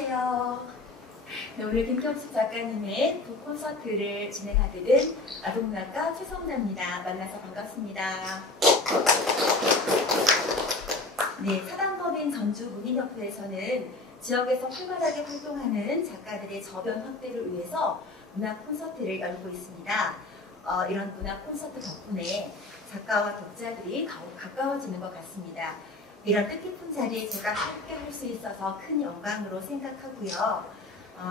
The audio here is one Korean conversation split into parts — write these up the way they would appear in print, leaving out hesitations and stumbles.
안녕하세요. 네, 오늘 김경숙 작가님의 두 콘서트를 진행하게 된 아동문학가 최성자입니다. 만나서 반갑습니다. 네, 사단법인 전주문인협회에서는 지역에서 활발하게 활동하는 작가들의 저변 확대를 위해서 문학 콘서트를 열고 있습니다. 이런 문학 콘서트 덕분에 작가와 독자들이 더욱 가까워지는 것 같습니다. 이런 뜻깊은 자리에 제가 함께 할 수 있어서 큰 영광으로 생각하고요.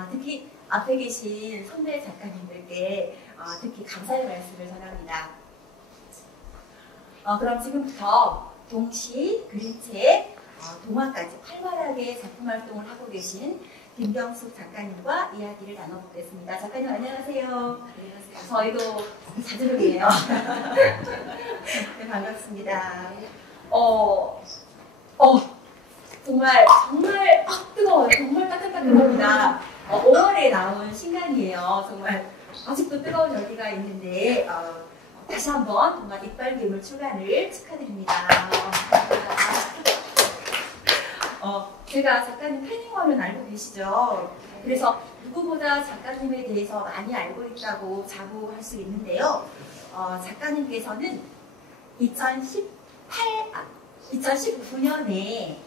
특히 앞에 계신 선배 작가님들께 특히 감사의 말씀을 전합니다. 그럼 지금부터 동시, 그림책, 동화까지 활발하게 작품 활동을 하고 계신 김경숙 작가님과 이야기를 나눠보겠습니다. 작가님 안녕하세요. 안녕하세요. 저희도 자주 뵙네요. 네, 반갑습니다. 정말 뜨거워요. 정말 따뜻합니다. 5월에 나온 신간이에요. 정말 아직도 뜨거운 열기가 있는데 다시 한번 동화 이빨괴물 출간을 축하드립니다. 제가 작가님 팬인 거는 알고 계시죠? 그래서 누구보다 작가님에 대해서 많이 알고 있다고 자부할 수 있는데요. 작가님께서는 2019년에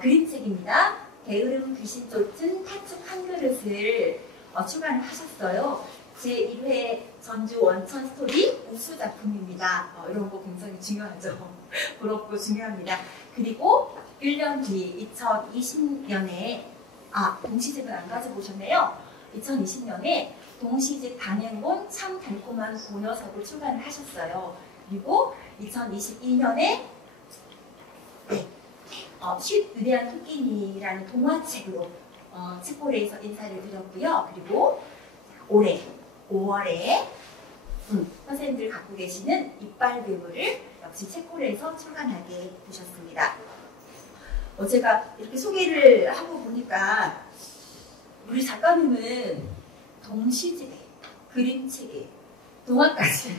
그림책입니다. 게으름 귀신 쫓은 파축 한 그릇을 출간을 하셨어요. 제1회 전주 원천 스토리 우수 작품입니다. 이런 거 굉장히 중요하죠. 부럽고 중요합니다. 그리고 1년 뒤 2020년에 동시집을 안 가져보셨네요. 2020년에 동시집 단행본 참 달콤한 고녀석을 출간을 하셨어요. 그리고 2022년에 쉿 위대한 토끼니라는 동화책으로 책고래에서 인사를 드렸고요. 그리고 올해 5월에 선생님들 갖고 계시는 이빨괴물을 역시 책고래에서 출간하게 되셨습니다. 제가 이렇게 소개를 하고 보니까 우리 작가님은 동시집에, 그림책에, 동화까지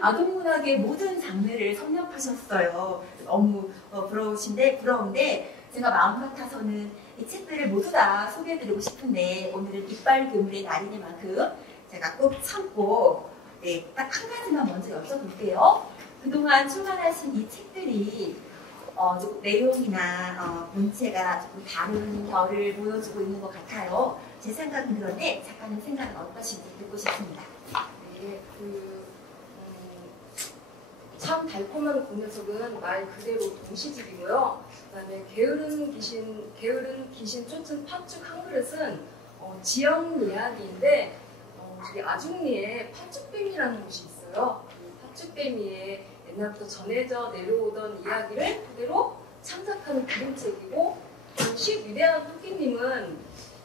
아동문학의 모든 장르를 섭렵하셨어요. 너무 부러운데 제가 마음 같아서는 이 책들을 모두 다 소개해드리고 싶은데 오늘은 이빨괴물의 날이니만큼 제가 꼭 참고 딱 한 가지만 먼저 여쭤볼게요. 그동안 출간하신 이 책들이 조금 내용이나 문체가 조금 다른 결을 보여주고 있는 것 같아요. 제 생각은 그런데 작가님 생각은 어떠신지 듣고 싶습니다. 네, 참 달콤한 고녀석은 말 그대로 동시집이고요. 그다음에 게으른 귀신 쫓은 팥죽 한 그릇은 지역 이야기인데 저기 아중리에 팥죽뱀이라는 곳이 있어요. 이 팥죽뱀이의 옛날부터 전해져 내려오던 이야기를 그대로 창작하는 그림책이고, 쉿 위대한 토끼님은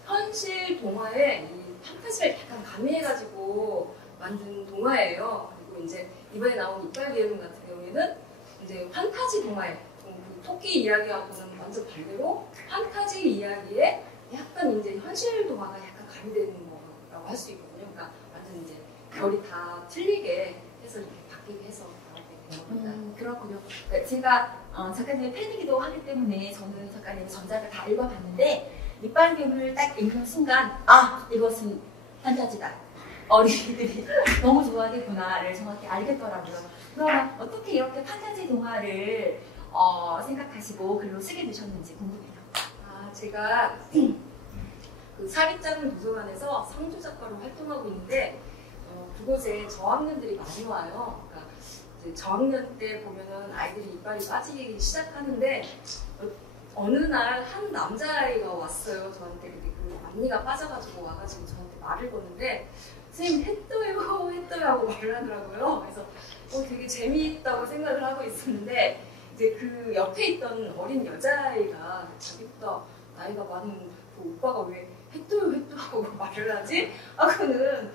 현실 동화에 이 판타지를 약간 가미해가지고 만든 동화예요. 그리고 이제 이번에 나온 이빨괴물 같은 경우에는 이제 판타지 동화에 그 토끼 이야기하고는 완전 반대로 판타지 이야기에 약간 이제 현실 동화가 약간 가미되는 거라고 할 수 있거든요. 그러니까 완전 이제 결이 다 틀리게 해서 이렇게 바뀌게 해서 나오게 됩니다. 그렇군요. 제가 작가님의 팬이기도 하기 때문에 저는 작가님의 전작을 다 읽어봤는데 이빨괴물을 딱 읽는 순간 이것은 판타지다. 어린이들이 너무 좋아하겠구나를 정확히 알겠더라고요. 그럼 어떻게 이렇게 판타지 동화를 생각하시고 글로 쓰게 되셨는지 궁금해요. 제가 그 사립자는 도서관에서 상주 작가로 활동하고 있는데 그곳에 저학년들이 많이 와요. 그러니까 이제 저학년 때 보면은 아이들이 이빨이 빠지기 시작하는데 어느 날 한 남자아이가 왔어요. 저한테. 근데 그 앞니가 빠져가지고 와가지고 저한테 말을 거는데 선생님 했어요 하고 말을 하더라고요. 그래서 되게 재미있다고 생각을 하고 있었는데 이제 그 옆에 있던 어린 여자아이가 자기보다 나이가 많은 그 오빠가 왜 했어요 하고 말을 하지? 하고는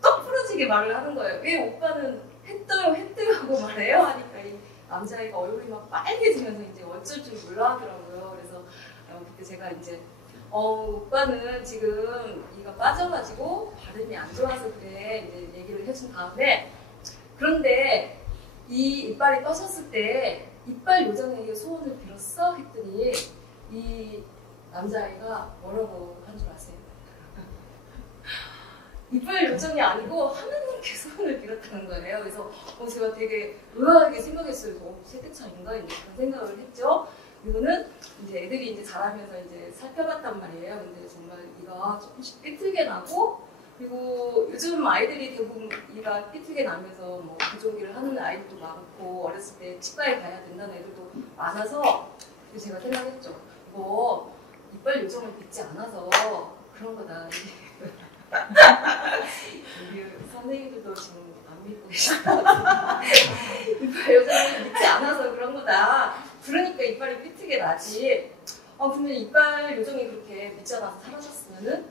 떡 부러지게 말을 하는 거예요. 왜 오빠는 했어요 하고 말해요? 하니까 이 남자아이가 얼굴이 막 빨개지면서 이제 어쩔 줄 몰라 하더라고요. 그래서 그때 제가 이제 오빠는 지금 이가 빠져가지고 발음이 안 좋아서 그래 이제 얘기를 해준 다음에, 그런데 이 이빨이 떠졌을 때 이빨 요정에게 소원을 빌었어? 했더니 이 남자아이가 뭐라고 한 줄 아세요? 이빨 요정이 아니고 하나님께 소원을 빌었다는 거예요. 그래서 제가 되게 의아하게 생각했어요. 세대 차인가 이제 그런 생각을 했죠. 이거는 이제 애들이 이제 자라면서 이제 살펴봤단 말이에요. 근데 정말 이가 조금씩 삐뚤게 나고, 그리고 요즘 아이들이 대부분 이가 삐뚤게 나면서 뭐 부종기를 하는 아이들도 많고, 어렸을 때 치과에 가야 된다는 애들도 많아서 제가 생각했죠. 이거 이빨 요정을 믿지 않아서 그런 거다. 우리 선생님들도 지금 안 믿고 계시다. 이빨 요정을 믿지 않아서 그런 거다. 그러니까 이빨이 삐뚤게 나지. 근데 이빨 요정이 그렇게 믿지 않아서 사라졌으면은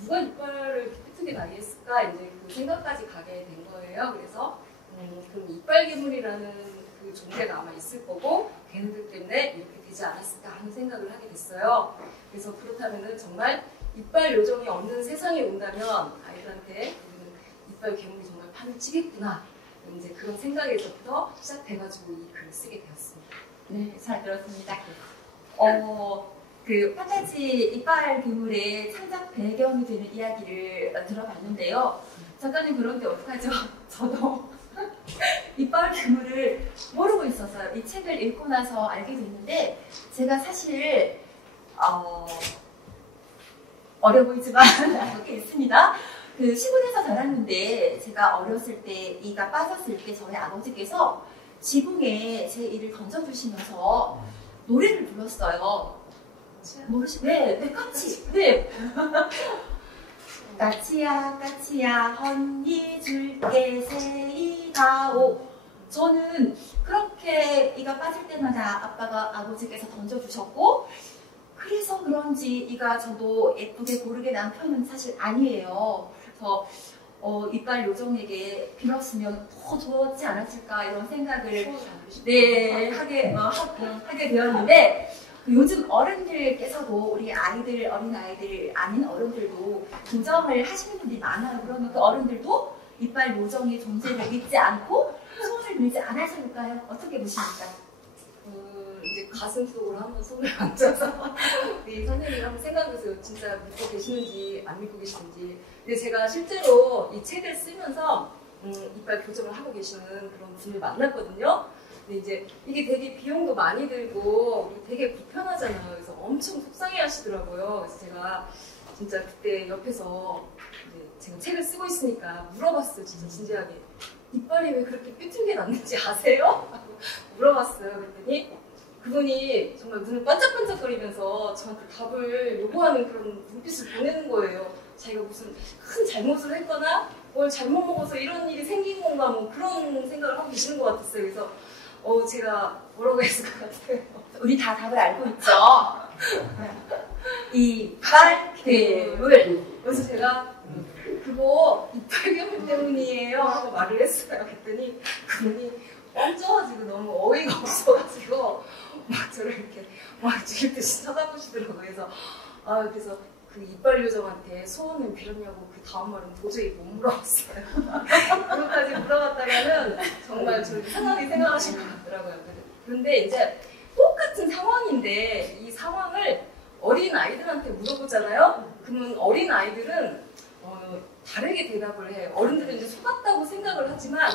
누가 이빨을 삐뚤게 나게 했을까? 이제 그 생각까지 가게 된 거예요. 그래서 그럼 이빨 괴물이라는 그 존재가 아마 있을 거고, 걔네들 때문에 이렇게 되지 않았을까 하는 생각을 하게 됐어요. 그래서 그렇다면은 정말 이빨 요정이 없는 세상이 온다면 아이들한테 우리는 이빨 괴물이 정말 판을 치겠구나. 이제 그런 생각에서부터 시작돼가지고 이 글을 쓰게 되었습니다. 네, 잘 들었습니다. 그 판타지 이빨 괴물의 창작 배경이 되는 이야기를 들어봤는데요. 작가님 그런데 어떡하죠? 저도 이빨 괴물을 모르고 있었어요. 이 책을 읽고 나서 알게 됐는데, 제가 사실 어려 보이지만 알고 있습니다. 그 시골에서 자랐는데, 제가 어렸을 때 이가 빠졌을 때 저희 아버지께서 지붕에 제 이를 던져주시면서 노래를 불렀어요. 네, 까치. 네. 까치야, 까치야, 헌니 줄게 세이다오. 저는 그렇게 이가 빠질 때마다 아버지께서 던져주셨고, 그래서 그런지 이가 저도 예쁘게 고르게 난 편은 사실 아니에요. 그래서 이빨 요정에게 빌었으면 더 좋았지 않았을까 이런 생각을 하게 되었는데, 요즘 어른들께서도 우리 어린 아이들 아닌 어른들도 긍정을 하시는 분들이 많아요. 그러면 그 어른들도 이빨 요정의 존재를 믿지 않고 소원을 빌지 않았을까요? 어떻게 보십니까? 이제 가슴 속으로 한번 손을 얹어서 우리 선생님이 한번 생각해보세요. 진짜 믿고 계시는지 안 믿고 계시는지. 근데 제가 실제로 이 책을 쓰면서 이빨 교정을 하고 계시는 그런 분을 만났거든요. 근데 이제 이게 되게 비용도 많이 들고 되게 불편하잖아요. 그래서 엄청 속상해 하시더라고요. 그래서 제가 진짜 그때 옆에서 이제 제가 책을 쓰고 있으니까 물어봤어요. 진짜 진지하게. 이빨이 왜 그렇게 삐뚤게 났는지 아세요? 물어봤어요. 그랬더니 그분이 정말 눈을 반짝반짝거리면서 저한테 답을 요구하는 그런 눈빛을 보내는 거예요. 자기가 무슨 큰 잘못을 했거나 뭘 잘못 먹어서 이런 일이 생긴 건가 뭐 그런 생각을 하고 계시는 것 같았어요. 그래서 제가 뭐라고 했을 것 같아요. 우리 다 답을 알고 있죠? 이빨 괴물. 그래서 제가 그거 이빨 괴물 때문이에요 하고 말을 했어요. 그랬더니 그분이 뻥져가지고 너무 어이가 없어가지고 막 저를 이렇게 막 죽일듯이 쳐다보시더라고요. 그래서 그 이빨 요정한테 소원을 빌었냐고 그 다음 말은 도저히 못 물어봤어요. 그것까지 물어봤다가는 정말 좀 이상하게 생각하실 것 같더라고요. 그런데 이제 똑같은 상황인데 이 상황을 어린 아이들한테 물어보잖아요. 그러면 어린 아이들은 다르게 대답을 해요. 어른들은 이제 속았다고 생각을 하지만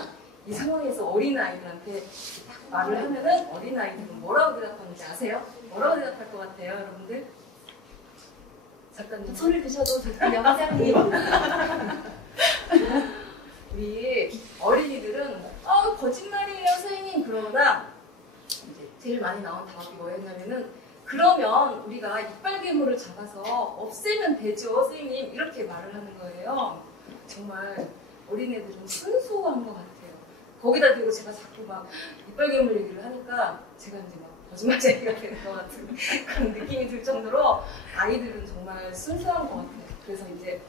이 상황에서 어린 아이들한테 딱 말을 하면은 어린 아이들은 뭐라고 대답하는지 아세요? 뭐라고 대답할 것 같아요, 여러분들? 작가님 손을 드셔도 좋고요, 화장님. 우리 어린이들은 거짓말이에요, 선생님 그러다 이제 제일 많이 나온 답이 뭐였냐면은 그러면 우리가 이빨 괴물을 잡아서 없애면 되죠, 선생님 이렇게 말을 하는 거예요. 정말 어린애들은 순수한 것 같아요. 거기다 대고 제가 자꾸 막 이빨 괴물 얘기를 하니까 제가 이제 막 거짓말쟁이가 되는 것 같은 그런 느낌이 들 정도로 아이들은 정말 순수한 것 같아요. 그래서 이제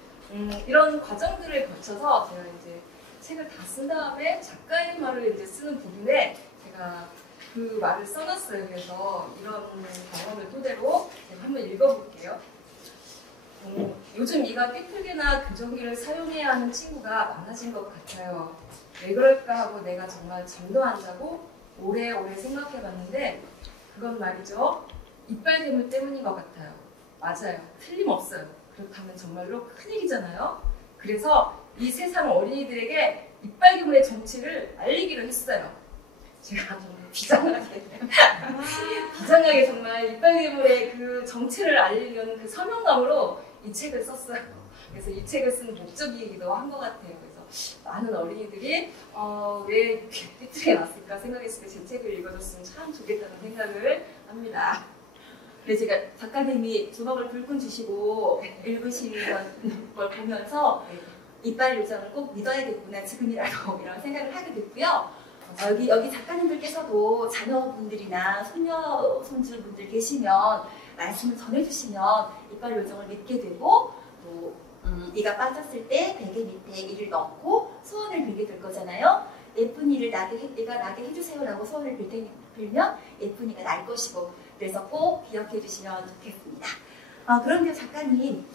이런 과정들을 거쳐서 제가 이제 책을 다 쓴 다음에 작가의 말을 이제 쓰는 부분에 제가 그 말을 써놨어요. 그래서 이런 경험을 토대로 제가 한번 읽어볼게요. 요즘 이가 삐뚤게나 교정기를 사용해야 하는 친구가 많아진 것 같아요. 왜 그럴까 하고 내가 정말 잠도 안 자고 오래오래 생각해봤는데 그건 말이죠. 이빨 괴물 때문인 것 같아요. 맞아요. 틀림없어요. 그렇다면 정말로 큰일이잖아요. 그래서 이 세상 어린이들에게 이빨 괴물의 정체를 알리기로 했어요. 제가 정말 비장하게 정말 이빨 괴물의 그 정체를 알리려는 그 사명감으로 이 책을 썼어요. 그래서 이 책을 쓴 목적이기도 한 것 같아요. 그래서 많은 어린이들이 왜 삐뚤게 났을까 생각했을 때 제 책을 읽어줬으면 참 좋겠다는 생각을 합니다. 근데 제가 작가님이 주먹을 불끈 쥐시고 읽으시는 걸 보면서 이빨 요정을 꼭 믿어야겠구나 지금이라도 이런 생각을 하게 됐고요. 여기 작가님들께서도 자녀분들이나 손녀 손주분들 계시면 말씀을 전해주시면 이빨 요정을 믿게 되고 또 이가 빠졌을 때 베개 밑에 이를 넣고 소원을 빌게 될 거잖아요. 예쁜 이를 이가 나게 해주세요라고 소원을 빌면 예쁜 이가 날 것이고 그래서 꼭 기억해 주시면 좋겠습니다. 그런데 작가님,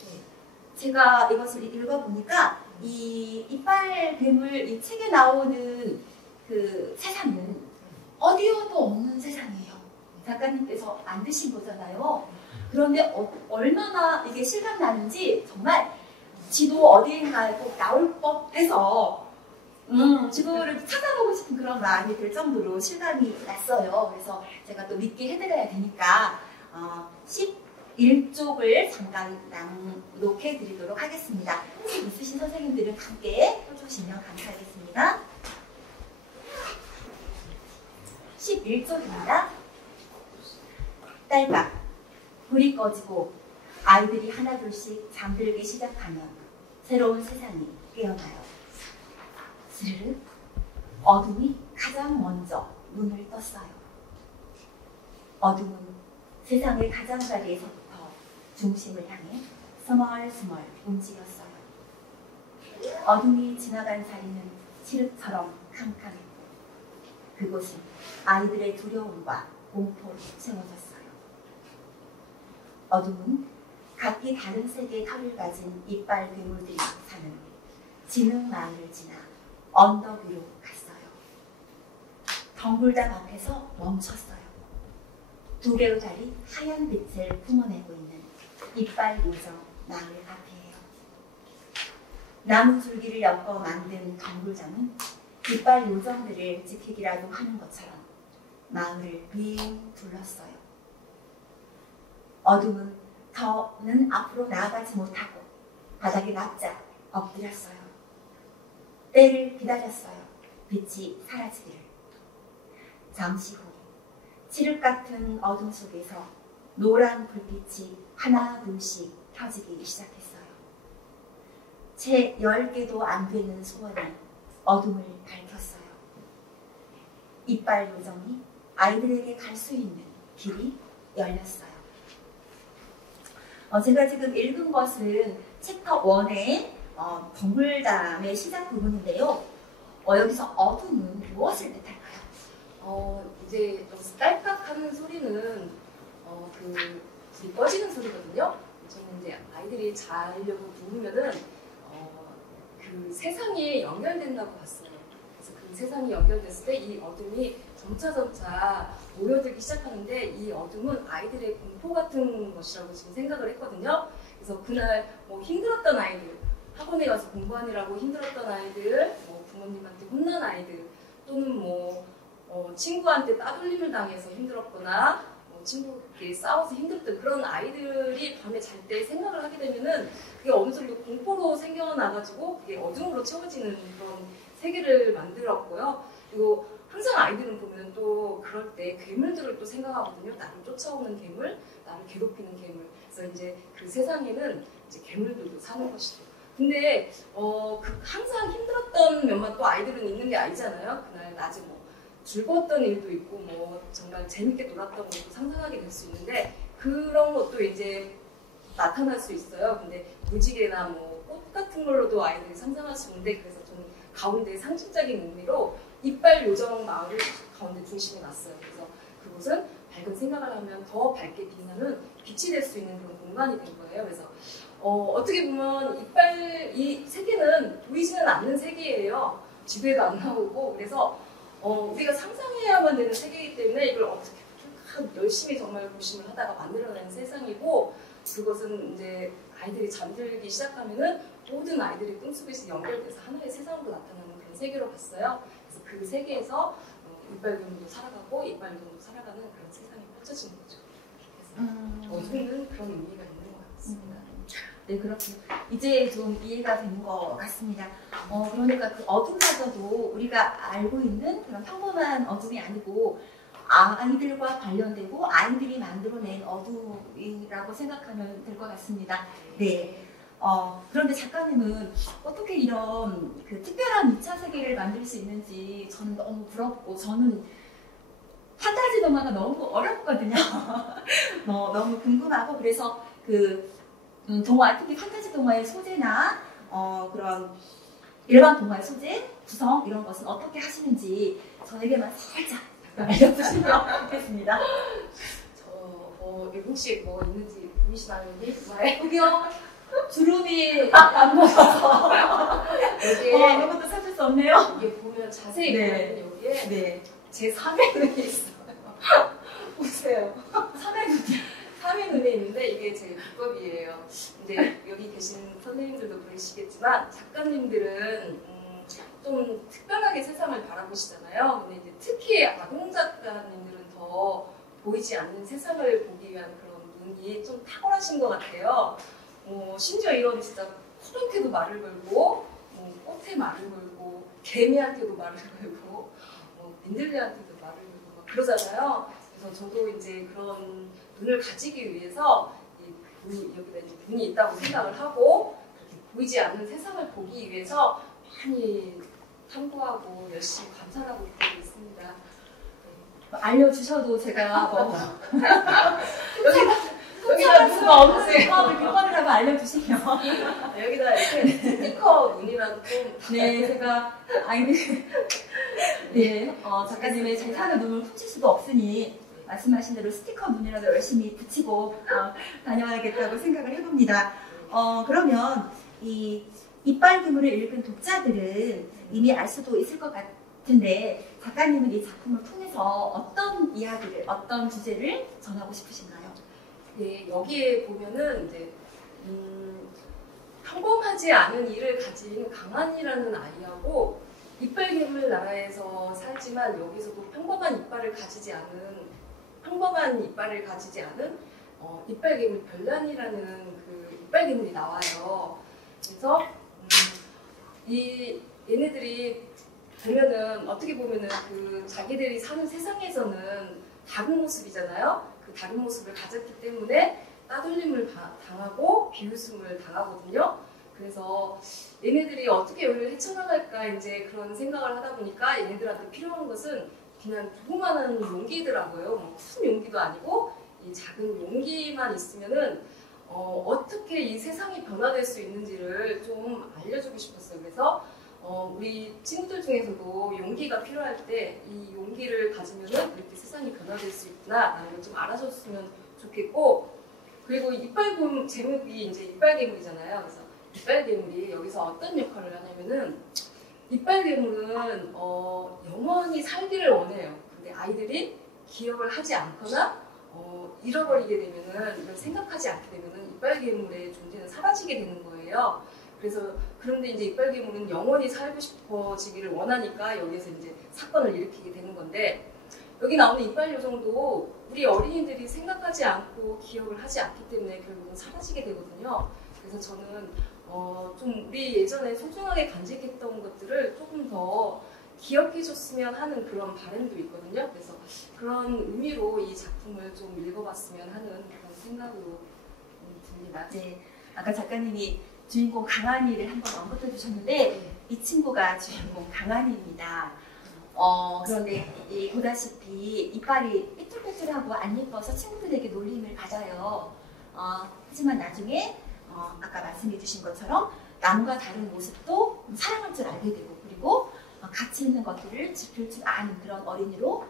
제가 이것을 읽어보니까 이 이빨 괴물 이 책에 나오는 그 세상은 어디에도 없는 세상이에요. 작가님께서 만드신 거잖아요. 그런데 얼마나 이게 실감나는지 정말 지도 어디인가에 꼭 나올 법해서 지도를 찾아보고 싶은 그런 마음이 들 정도로 실감이 났어요. 그래서 제가 또 믿게 해드려야 되니까 11쪽을 잠깐 낭독해 드리도록 하겠습니다. 혹시 있으신 선생님들은 함께 펴주시면 감사하겠습니다. 11쪽입니다. 딸깍 불이 꺼지고 아이들이 하나둘씩 잠들기 시작하면 새로운 세상이 깨어나요. 스르르 어둠이 가장 먼저 눈을 떴어요. 어둠은 세상의 가장자리에서부터 중심을 향해 스멀스멀 움직였어요. 어둠이 지나간 자리는 칠흑처럼 캄캄했고 그곳은 아이들의 두려움과 공포로 채워졌어요. 어둠은 각기 다른 색의 털을 가진 이빨 괴물들이 사는 진흙 마을을 지나 언덕 위로 갔어요. 덩굴담 앞에서 멈췄어요. 두 개로짜리 하얀 빛을 품어내고 있는 이빨 요정 마을 앞이에요. 나무 줄기를 엮어 만든 덩굴담은 이빨 요정들을 지키기라도 하는 것처럼 마을을 빙 둘렀어요. 어둠은 더는 앞으로 나아가지 못하고 바닥에 납작 엎드렸어요. 때를 기다렸어요. 빛이 사라지기를. 잠시 후 칠흑 같은 어둠 속에서 노란 불빛이 하나 둘씩 켜지기 시작했어요. 채 10개도 안 되는 소원이 어둠을 밝혔어요. 이빨 요정이 아이들에게 갈 수 있는 길이 열렸어요. 제가 지금 읽은 것은 챕터 1의 덩굴담의 시작 부분인데요. 여기서 어둠은 무엇을 뜻할까요? 이제 여기서 딸깍하는 소리는 그 불이 꺼지는 소리거든요. 저는 이제 아이들이 자려고 누우면은 그 세상이 연결된다고 봤어요. 그래서 그 세상이 연결됐을 때 이 어둠이 점차 모여들기 시작하는데 이 어둠은 아이들의 공포 같은 것이라고 지금 생각을 했거든요. 그래서 그날 뭐 힘들었던 아이들, 학원에 가서 공부하느라고 힘들었던 아이들, 뭐 부모님한테 혼난 아이들, 또는 뭐 친구한테 따돌림을 당해서 힘들었거나 뭐 친구끼리 싸워서 힘들었던 그런 아이들이 밤에 잘 때 생각을 하게 되면은 그게 어느 정도 공포로 생겨나가지고 그게 어둠으로 채워지는 그런 세계를 만들었고요. 그리고 항상 아이들은 보면 또 그럴 때 괴물들을 또 생각하거든요. 나를 쫓아오는 괴물, 나를 괴롭히는 괴물. 그래서 이제 그 세상에는 이제 괴물들도 사는 것이죠. 근데 항상 힘들었던 면만 또 아이들은 있는 게 아니잖아요. 그날 낮에 뭐 즐거웠던 일도 있고 뭐 정말 재밌게 놀았던 것도 상상하게 될 수 있는데 그런 것도 이제 나타날 수 있어요. 근데 무지개나 뭐 꽃 같은 걸로도 아이들이 상상할 수 있는데 그래서 저는 가운데 상징적인 의미로 이빨 요정 마을을 가운데 중심에 놨어요. 그래서 그곳은 밝은 생각을 하면 더 밝게 빛나는 빛이 될 수 있는 그런 공간이 된 거예요. 그래서 어떻게 보면 이 세계는 보이지는 않는 세계예요. 지도에도 안 나오고 그래서 우리가 상상해야만 되는 세계이기 때문에 이걸 어떻게 열심히 정말 고심을 하다가 만들어내는 세상이고 그것은 이제 아이들이 잠들기 시작하면은 모든 아이들이 꿈속에서 연결돼서 하나의 세상으로 나타나는 그런 세계로 봤어요. 그래서 그 세계에서 이빨견도 살아가고 이빨견도 살아가는 그런 세상이 펼쳐진 거죠. 그래서 어둠은 그런 의미가 있는 것 같습니다. 네, 그렇군요. 이제 좀 이해가 되는 것 같습니다. 그러니까 그 어둠마저도 우리가 알고 있는 그런 평범한 어둠이 아니고 아이들과 관련되고 아이들이 만들어낸 어둠이라고 생각하면 될 것 같습니다. 네. 그런데 작가님은 어떻게 이런 그 특별한 2차 세계를 만들 수 있는지 저는 너무 부럽고, 저는 판타지 동화가 너무 어렵거든요. 너무 궁금하고, 그래서 그 동화, 특히 판타지 동화의 소재나 그런 일반 동화의 소재, 구성 이런 것은 어떻게 하시는지 저에게만 살짝 알려주시면 좋겠습니다. 혹시 뭐 있는지 보이시나요? 여기? 여기요. 주름이 안 보여서 여기에 이것도 찾을 수 없네요. 이게 보면 자세히 네. 보면 여기에 네. 제 3의 눈이 있어요. 보세요. 3의 눈이 있는데 이게 제 비법이에요. 이제 여기 계신 선생님들도 그러시겠지만 작가님들은 좀 특별하게 세상을 바라보시잖아요. 근데 이제 특히 아동 작가님들은 더 보이지 않는 세상을 보기 위한 그런 눈이 좀 탁월하신 것 같아요. 심지어 이런 진짜 코한테도 말을 걸고, 꽃에 말을 걸고, 개미한테도 말을 걸고, 민들레한테도 말을 걸고 막 그러잖아요. 그래서 저도 이제 그런 눈을 가지기 위해서 여기다 이제 눈이 있다고 생각을 하고 보이지 않는 세상을 보기 위해서 많이 탐구하고 열심히 관찰하고 있습니다. 네. 알려주셔도 제가 여기다 수가 없는 비법을 교관이라고 알려주시면 여기다 이렇게 스티커 눈이라도 좀 네, 제가 아이들 작가님의 잘 사는 눈을 훔칠 수도 없으니 말씀하신 대로 스티커 눈이라도 열심히 붙이고 다녀야겠다고 생각을 해봅니다. 그러면 이 이빨 괴물을 읽은 독자들은 이미 알 수도 있을 것 같은데 작가님은 이 작품을 통해서 어떤 이야기를, 어떤 주제를 전하고 싶으신가요? 네, 여기에 보면은 이제 평범하지 않은 일을 가진 강한이라는 아이하고 이빨괴물 나라에서 살지만 여기서도 평범한 이빨을 가지지 않은 이빨괴물 별난이라는 그 이빨괴물이 나와요. 그래서 얘네들이 보면은 어떻게 보면은 그 자기들이 사는 세상에서는 다른 모습이잖아요. 그 다른 모습을 가졌기 때문에 따돌림을 당하고 비웃음을 당하거든요. 그래서 얘네들이 어떻게 여기를 헤쳐나갈까 이제 그런 생각을 하다 보니까 얘네들한테 필요한 것은 그냥 조그마한 용기더라고요. 뭐 큰 용기도 아니고 이 작은 용기만 있으면은 어떻게 이 세상이 변화될 수 있는지를 좀 알려주고 싶었어요. 그래서 우리 친구들 중에서도 용기가 필요할 때 이 용기를 가지면은 이렇게 세상이 변화될 수 있구나 라는 걸 좀 알아줬으면 좋겠고, 그리고 이빨괴물 제목이 이제 이빨괴물이잖아요. 그래서 이빨괴물이 여기서 어떤 역할을 하냐면은 이빨괴물은 영원히 살기를 원해요. 근데 아이들이 기억을 하지 않거나 잃어버리게 되면은, 이걸 생각하지 않게 되면은 이빨괴물의 존재는 사라지게 되는 거예요. 그래서 그런데 이제 이빨괴물은 영원히 살고 싶어지기를 원하니까 여기에서 이제 사건을 일으키게 되는 건데, 여기 나오는 이빨 요정도 우리 어린이들이 생각하지 않고 기억을 하지 않기 때문에 결국은 사라지게 되거든요. 그래서 저는 좀 우리 예전에 소중하게 간직했던 것들을 조금 더 기억해줬으면 하는 그런 바람도 있거든요. 그래서 그런 의미로 이 작품을 좀 읽어봤으면 하는 그런 생각으로 듭니다. 네, 아까 작가님이 주인공 강한이를 한번 언급해 주셨는데 이 친구가 주인공 강한이입니다. 그런데 보다시피 이빨이 삐뚤빼뚤하고 안 예뻐서 친구들에게 놀림을 받아요. 하지만 나중에 아까 말씀해 주신 것처럼 남과 다른 모습도 사랑할 줄 알게 되고, 그리고 가치 있는 것들을 지킬 줄 아는 그런 어린이로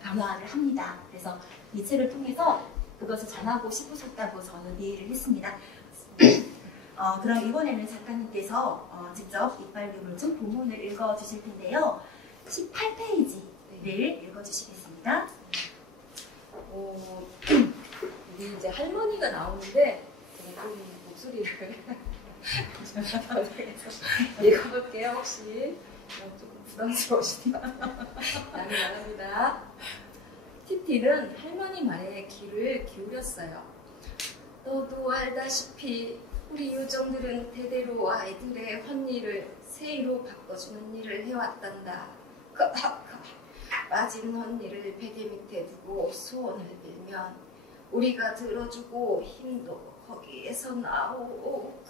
변화를 합니다. 그래서 이 책을 통해서 그것을 전하고 싶으셨다고 저는 이해를 했습니다. 그럼 이번에는 작가님께서 직접 이빨괴물 중 본문을 읽어주실 텐데요. 18페이지를 읽어주시겠습니다. 여기 이제 할머니가 나오는데 좀 목소리를 읽어볼게요. 혹시 조금 부담스러우시면 나갑니다. 티티는 할머니 말에 귀를 기울였어요. 너도 알다시피 우리 요정들은 대대로 아이들의 헌일을 세의로 바꿔주는 일을 해왔단다. 빠진 헌일을 베개 밑에 두고 소원을 빌면 우리가 들어주고 힘도 거기에서 나오고.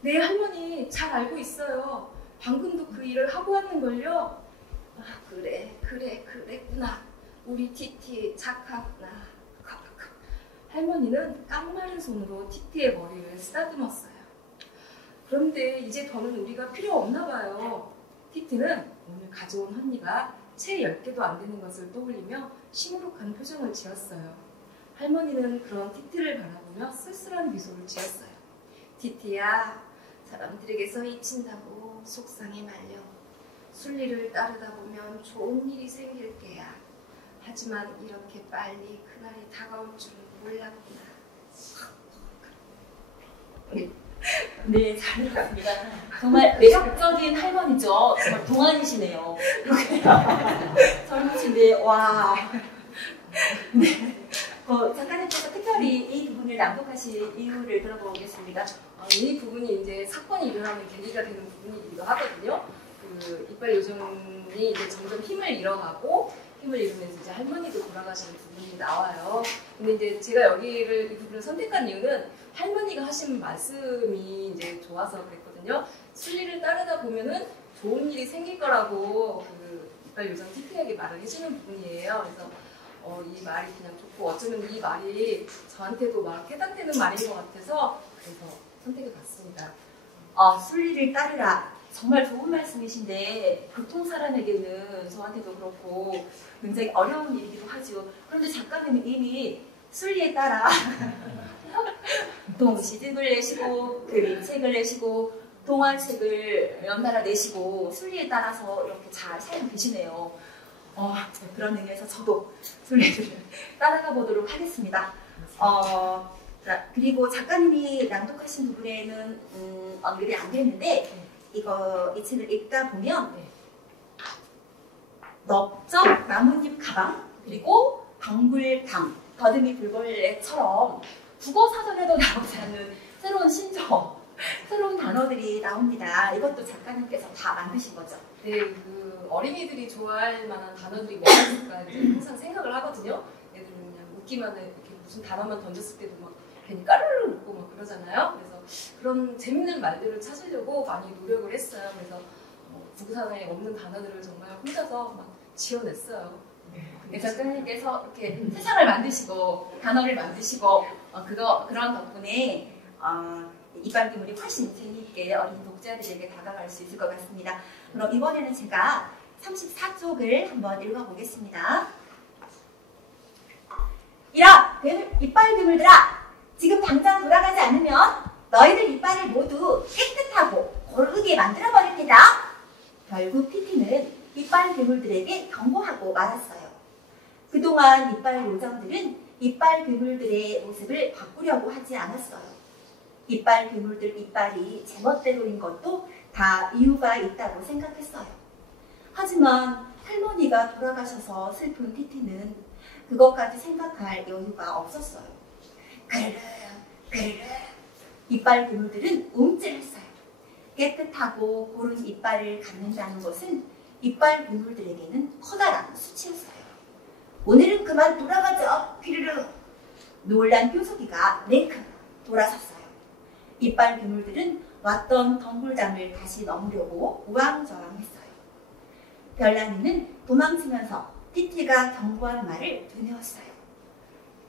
네, 할머니 잘 알고 있어요. 방금도 그 일을 하고 왔는걸요. 그랬구나. 우리 티티 착하구나. 할머니는 깡마른 손으로 티티의 머리를 쓰다듬었어요. 그런데 이제 더는 우리가 필요 없나 봐요. 티티는 오늘 가져온 헌니가 채 10개도 안 되는 것을 떠올리며 시무룩한 표정을 지었어요. 할머니는 그런 티티를 바라보며 쓸쓸한 미소를 지었어요. 티티야, 사람들에게서 잊힌다고 속상해 말려. 순리를 따르다 보면 좋은 일이 생길 게야. 하지만 이렇게 빨리 그날이 다가올 줄은 몰랐구나. 네, 잘 들었습니다. 정말 매력적인 할머니죠. 정말 동안이시네요. 젊으신데, 와. 네. 작가님께서 특별히 이 부분을 낭독하신 이유를 들어보겠습니다. 이 부분이 이제 사건이 일어나는 계기가 되는 부분이기도 하거든요. 그 이빨 요정이 이제 점점 힘을 잃어가고 힘을 잃으면서 이제 할머니도 돌아가시는 부분이 나와요. 근데 이제 제가 이 부분을 선택한 이유는 할머니가 하신 말씀이 이제 좋아서 그랬거든요. 순리를 따르다 보면은 좋은 일이 생길 거라고 그 이빨 요정 티티에게 말을 해주는 부분이에요. 그래서 이 말이 그냥 좋고 어쩌면 이 말이 저한테도 막 깨닫는 말인 것 같아서 그래서 선택을 받습니다. 순리를 따르라. 정말 좋은 말씀이신데 보통 사람에게는 저한테도 그렇고 굉장히 어려운 일이기도 하죠. 그런데 작가님은 이미 순리에 따라 동시집을 내시고 그림책을 내시고 동화책을 연달아 내시고 순리에 따라서 이렇게 잘 살고 계시네요. 그런 의미에서 저도 순리를 따라가 보도록 하겠습니다. 자, 그리고 작가님이 낭독하신 부분에는 언급이 안 되는데 이 책을 읽다 보면 넓적 나뭇잎 가방 그리고 방불담 더듬이 불벌레처럼 국어 사전에도 나오지 않는 새로운 신조어 새로운 단어들이 나옵니다. 이것도 작가님께서 다 만드신 거죠? 네, 그 어린이들이 좋아할 만한 단어들이 뭐가 있을까 이제 항상 생각을 하거든요. 애들은 그냥 웃기만 이렇게 무슨 단어만 던졌을 때도 막 괜히 까르르 웃고 막 그러잖아요. 그래서 그런 재밌는 말들을 찾으려고 많이 노력을 했어요. 그래서 국어사전에 없는 단어들을 정말 혼자서 막 지어냈어요. 네, 작가님께서 이렇게 세상을 만드시고 단어를 만드시고 그런 덕분에 이빨 괴물이 훨씬 재미있게 어린 독자들에게 다가갈 수 있을 것 같습니다. 그럼 이번에는 제가 34쪽을 한번 읽어보겠습니다. 이라! 이빨 괴물들아! 지금 당장 돌아가지 않으면 너희들 이빨을 모두 깨끗하고 고르게 만들어버릴 테다. 결국 티티는 이빨 괴물들에게 경고하고 말았어요. 그동안 이빨 요정들은 이빨 괴물들의 모습을 바꾸려고 하지 않았어요. 이빨 괴물들 이빨이 제멋대로인 것도 다 이유가 있다고 생각했어요. 하지만 할머니가 돌아가셔서 슬픈 티티는 그것까지 생각할 여유가 없었어요. 그르르 이빨 괴물들은 움찔했어요. 깨끗하고 고른 이빨을 갖는다는 것은 이빨 괴물들에게는 커다란 수치였어요. 오늘은 그만 돌아가자. 귀르르 놀란 뾰족이가 냉큼 돌아섰어요. 이빨 괴물들은 왔던 덩굴담을 다시 넘으려고 우왕좌왕했어요. 별난이는 도망치면서 티티가 경고하는 말을 되뇌었어요.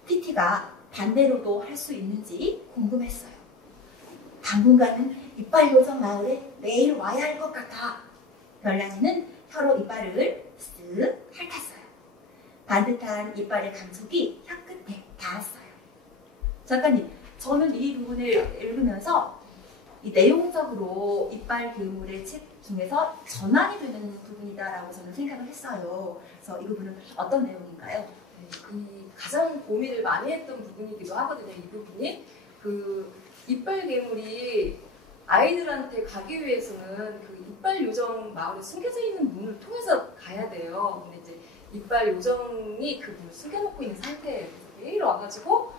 티티가 반대로도 할 수 있는지 궁금했어요. 당분간은 이빨 요정 마을에 매일 와야 할 것 같아. 별난이는 혀로 이빨을 쓱 핥았어요. 반듯한 이빨의 감촉이 혀끝에 닿았어요. 작가님, 저는 이 부분을 읽으면서 이 내용적으로 이빨 괴물의 책 중에서 전환이 되는 부분이다라고 저는 생각을 했어요. 그래서 이 부분은 어떤 내용인가요? 이 가장 고민을 많이 했던 부분이기도 하거든요. 이 부분이 그 이빨 괴물이 아이들한테 가기 위해서는 그 이빨 요정 마을에 숨겨져 있는 문을 통해서 가야 돼요. 근데 이제 이빨 요정이 그 문을 숨겨놓고 있는 상태예요. 그래서 매일 와가지고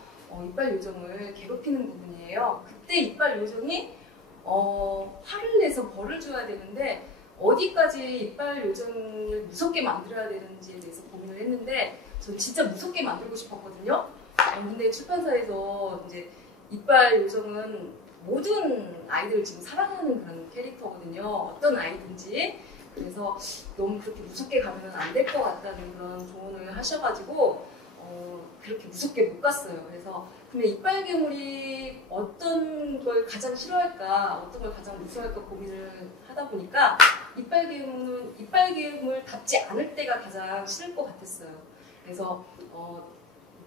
이빨 요정을 괴롭히는 부분이에요. 그때 이빨 요정이 화를 내서 벌을 줘야 되는데 어디까지 이빨 요정을 무섭게 만들어야 되는지에 대해서 고민을 했는데 전 진짜 무섭게 만들고 싶었거든요. 근데 출판사에서 이제 이빨 요정은 모든 아이들을 지금 사랑하는 그런 캐릭터거든요. 어떤 아이든지. 그래서 너무 그렇게 무섭게 가면 안 될 것 같다는 그런 조언을 하셔가지고 그렇게 무섭게 못 갔어요. 그래서 그러면 이빨 괴물이 어떤 걸 가장 싫어할까, 어떤 걸 가장 무서워할까 고민을 하다 보니까 이빨 괴물답지 않을 때가 가장 싫을 것 같았어요. 그래서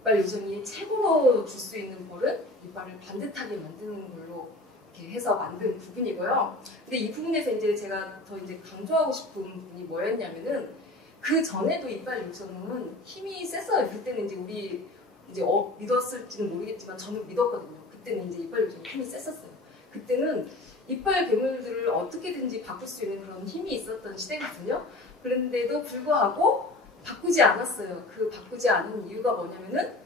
이빨 요정이 최고로 줄 수 있는 벌은 이빨을 반듯하게 만드는 걸로 이렇게 해서 만든 부분이고요. 근데 이 부분에서 이제 제가 더 이제 강조하고 싶은 부분이 뭐였냐면은 그 전에도 이빨 요정은 힘이 셌어요. 그때는 이제 우리 이제 믿었을지는 모르겠지만 저는 믿었거든요. 그때는 이제 이빨 요정이 힘이 셌었어요. 그때는 이빨 괴물들을 어떻게든지 바꿀 수 있는 그런 힘이 있었던 시대거든요. 그런데도 불구하고 바꾸지 않았어요. 그 바꾸지 않은 이유가 뭐냐면은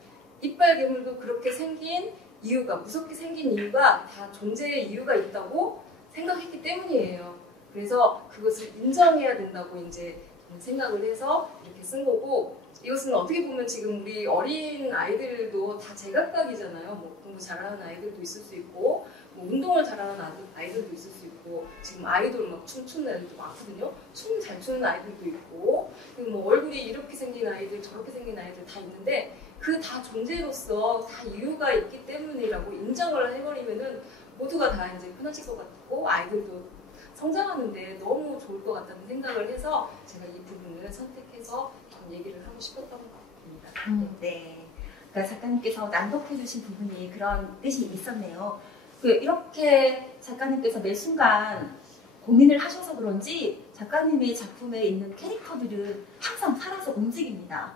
이빨 괴물도 그렇게 생긴 이유가, 무섭게 생긴 이유가 다 존재의 이유가 있다고 생각했기 때문이에요. 그래서 그것을 인정해야 된다고 이제 생각을 해서 이렇게 쓴 거고, 이것은 어떻게 보면 지금 우리 어린 아이들도 다 제각각이잖아요. 뭐 공부 잘하는 아이들도 있을 수 있고, 뭐 운동을 잘하는 아이들도 있을 수 있고, 지금 아이돌 막 춤추는 애들도 많거든요. 춤 잘 추는 아이들도 있고, 그리고 뭐 얼굴이 이렇게 생긴 아이들, 저렇게 생긴 아이들 다 있는데, 그 다 존재로서 다 이유가 있기 때문이라고 인정을 해버리면은 모두가 다 이제 편해질 것 같고, 아이들도 성장하는데 너무 좋을 것 같다는 생각을 해서 제가 이 부분을 선택해서 얘기를 하고 싶었던 것 같습니다. 네. 그러니까 작가님께서 낭독해주신 부분이 그런 뜻이 있었네요. 이렇게 작가님께서 매 순간 고민을 하셔서 그런지 작가님의 작품에 있는 캐릭터들은 항상 살아서 움직입니다.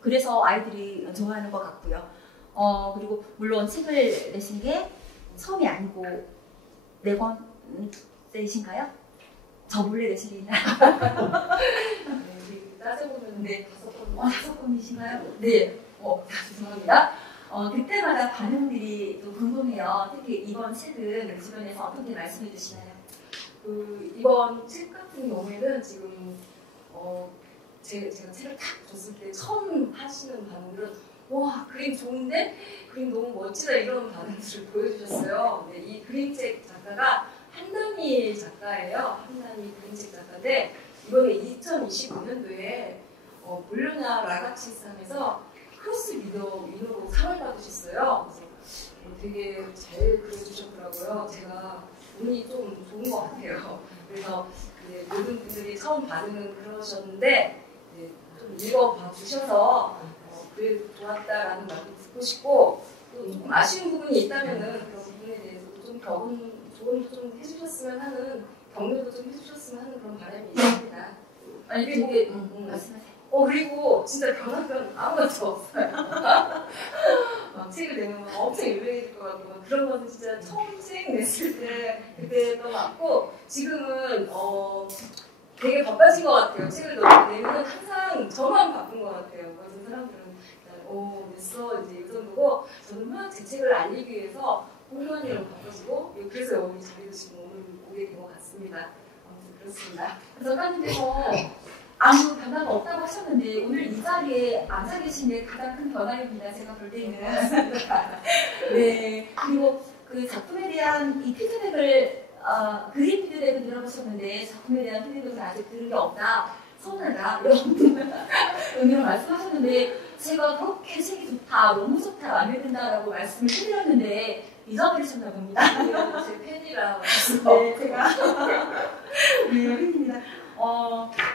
그래서 아이들이 좋아하는 것 같고요. 그리고 물론 책을 내신 게 처음이 아니고 4권째이신가요? 저 몰래 내신 게 있나요? 네, 따져보면 네. 5권. 5권이신가요? 네. 죄송합니다. 그때마다 반응들이 또 궁금해요. 특히 이번 책은 주변에서 어떻게 말씀해 주시나요? 이번 책 같은 경우에는 지금 제가 책을 딱 줬을 때 처음 하시는 반응들은 와, 그림 좋은데? 그림 너무 멋지다, 이런 반응들을 보여주셨어요. 네, 이 그림책 작가가 한남희 작가예요. 한남희 그림책 작가인데 이번에 2025년도에 볼로냐 라가치상에서 크로스 위너로 상을 받으셨어요. 그래서 되게 잘 그려주셨더라고요. 제가 운이 좀 좋은 것 같아요. 그래서 모든 분들이 처음 반응은 그러셨는데 좀 읽어봐 주셔서 그래 좋았다라는 말도 듣고 싶고, 또 조금 아쉬운 부분이 있다면은 그런 부분에 대해서 좀 조언도 좀 해주셨으면 하는, 격려도 좀 해주셨으면 하는 그런 바람이 있습니다. 아니, 그리고 되게 말씀하세요. 그리고 진짜 변한 건 아무것도 없어요. 책을 내면 엄청 유명해질 것 같고, 그런 거는 진짜 처음 책 냈을 때 그때도 맞고, 지금은 되게 바빠진 것 같아요. 책을 내면 항상 저만 바쁜 것 같아요. 그래서 사람들은 냈어 이제 이 정도고, 저는 막 제 책을 알리기 위해서 홍보하느라고 바빠지고, 그래서 여기 자리도 지금 오늘 오게 된 것 같습니다. 아무튼 그렇습니다. 작가님께서 아무 변화가 없다고 하셨는데 오늘 이 자리에 앉아 계시는 가장 큰 변화입니다. 제가 볼 때는. 네. 그리고 그 작품에 대한 이 피드백을 그림 피드백은 들어보셨는데 작품에 대한 피드백은 아직 들은 게 없다. 서운하다. 이런 의미로 말씀하셨는데 제가 그렇게 책이 좋다, 너무 좋다, 마음에 든다라고 말씀을 해드렸는데 잊어버리셨나 봅니다. 제 팬이라. 네, 제가 네, 팬입니다.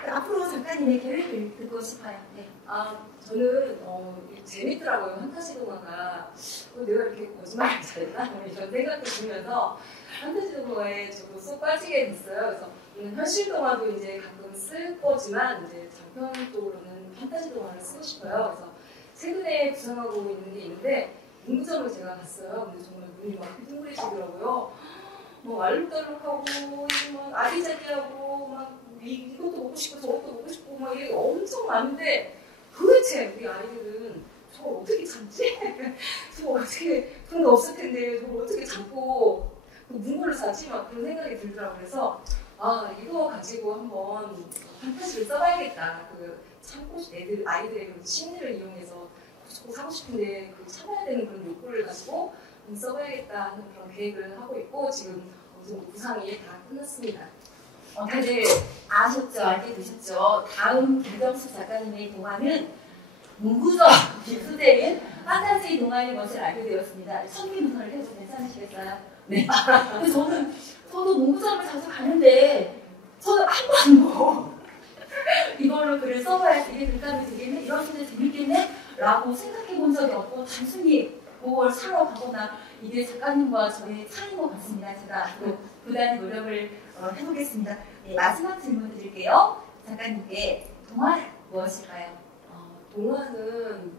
앞으로 작가님의 계획을 듣고 싶어요. 네. 저는 재밌더라고요. 판타지 동화가. 내가 이렇게 거짓말을 잘했나? 이런 생각도 들면서 판타지 동화에 저도 쏙 빠지게 됐어요. 그래서 현실 동화도 이제 가끔 쓸 거지만 이제 장편 쪽으로는 판타지 동화를 쓰고 싶어요. 그래서 최근에 구상하고 있는 게 있는데, 문구점을 제가 갔어요. 근데 정말 눈이 막 휘둥그레지더라고요. 뭐 알록달록하고 막 아기자기하고 막 이것도 먹고 싶고 저것도 먹고 싶고 막 이게 엄청 많은데 도대체 우리 아이들은 저걸 어떻게 참지? 저걸 어떻게 돈 없을 텐데 저걸 어떻게 참고 문구를 사지? 막 그런 생각이 들더라고요. 그래서 아 이거 가지고 한번 판타지를 써봐야겠다. 그 참고 아이들의 그 심리를 이용해서 꼭 사고 싶은데 그 참아야 되는 그런 욕구를 가지고 써봐야겠다 하는 그런 계획을 하고 있고 지금 구상이 다 끝났습니다. 다들 아셨죠? 알게 되셨죠? 다음 김경수 작가님의 동화는 문구점 소재인 판타지 동화인 것을 알게 되었습니다. 선기문서를 해도 괜찮으시겠어요? 네. 근데 저도 문구점을 자주 가는데 저는 한 번도 이걸로 글을 써봐야지 이게 글감이 되겠네? 이런 소재 재밌겠네? 라고 생각해 본 적이 없고 단순히 그걸 사러 가거나 이게 작가님과 저의 차이인 것 같습니다. 제가 앞으로 부단히 노력을 해보겠습니다. 네, 마지막 질문 드릴게요. 작가님께 동화는 무엇일까요? 동화는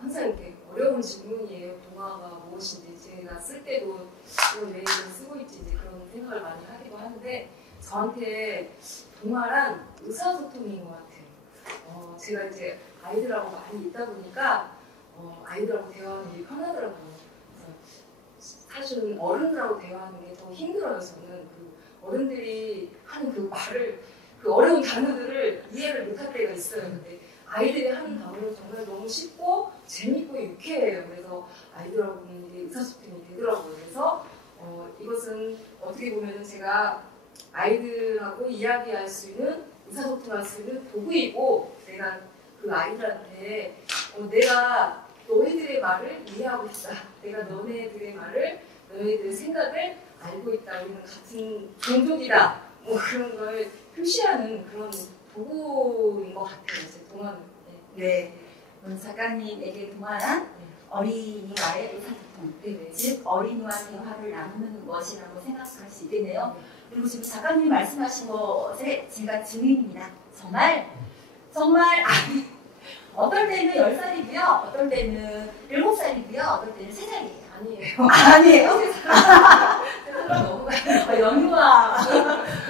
항상 이렇게 어려운 질문이에요. 동화가 무엇인지 제가 쓸 때도 이걸 왜 이걸 쓰고 있지 이제 그런 생각을 많이 하기도 하는데 저한테 동화란 의사소통인 것 같아요. 제가 이제 아이들하고 많이 있다 보니까 아이들하고 대화하는 게 편하더라고요. 사실은 어른들하고 대화하는 게 더 힘들어요. 저는 그 어른들이 하는 그 말을 그 어려운 단어들을 이해를 못할 때가 있어요. 근데 아이들이 하는 단어는 정말 너무 쉽고 재밌고 유쾌해요. 그래서 아이들하고는 이게 의사소통이 되더라고요. 그래서 이것은 어떻게 보면 제가 아이들하고 이야기할 수 있는 의사소통할 수 있는 도구이고 내가 그 아이들한테 내가 너희들의 말을 이해하고 있다. 내가 너네들의 말을 너희들의 생각을 알고 있다. 우리는 같은 종족이다. 뭐 그런 걸 표시하는 그런 도구인 것 같아요. 제 동화는. 네. 작가님에게 동화란 어린이와의 의사소통, 즉 어린이와 대화를 나누는 것이라고 생각할 수 있겠네요. 그리고 지금 작가님 말씀하신 것에 제가 증인입니다. 정말 어떨 때는 10살이고요, 어떨 때는 7살이고요, 어떨 때는 3살이에요. 아니에요. 아니에요? 너무 연유와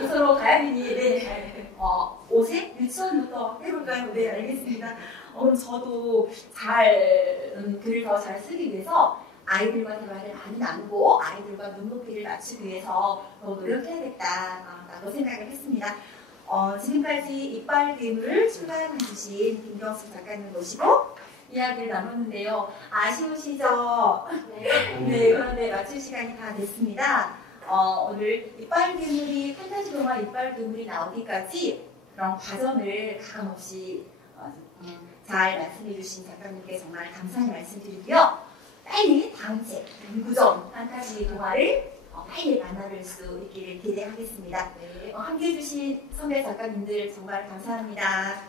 서로 가야이니 네. 5세? 유치원부터 해볼까요? 네, 알겠습니다. 그럼 저도 글을 더 잘 쓰기 위해서 아이들과 대화를 많이 나누고 아이들과 눈높이를 맞추기 위해서 더 노력해야겠다라고 생각을 했습니다. 지금까지 이빨 괴물 출간해주신 김경수 작가님 모시고 이야기를 나눴는데요. 아쉬우시죠? 네, 그런데 마칠 시간이 다 됐습니다. 오늘 이빨 괴물이 판타지 동화 이빨 괴물이 나오기까지 그런 과정을 가감없이 잘 말씀해주신 작가님께 정말 감사의 말씀드리고요. 빨리 다음 책 문구점 판타지 동화를 빨리 만나뵐 수 있기를 기대하겠습니다. 네, 함께해 주신 선배 작가님들 정말 감사합니다.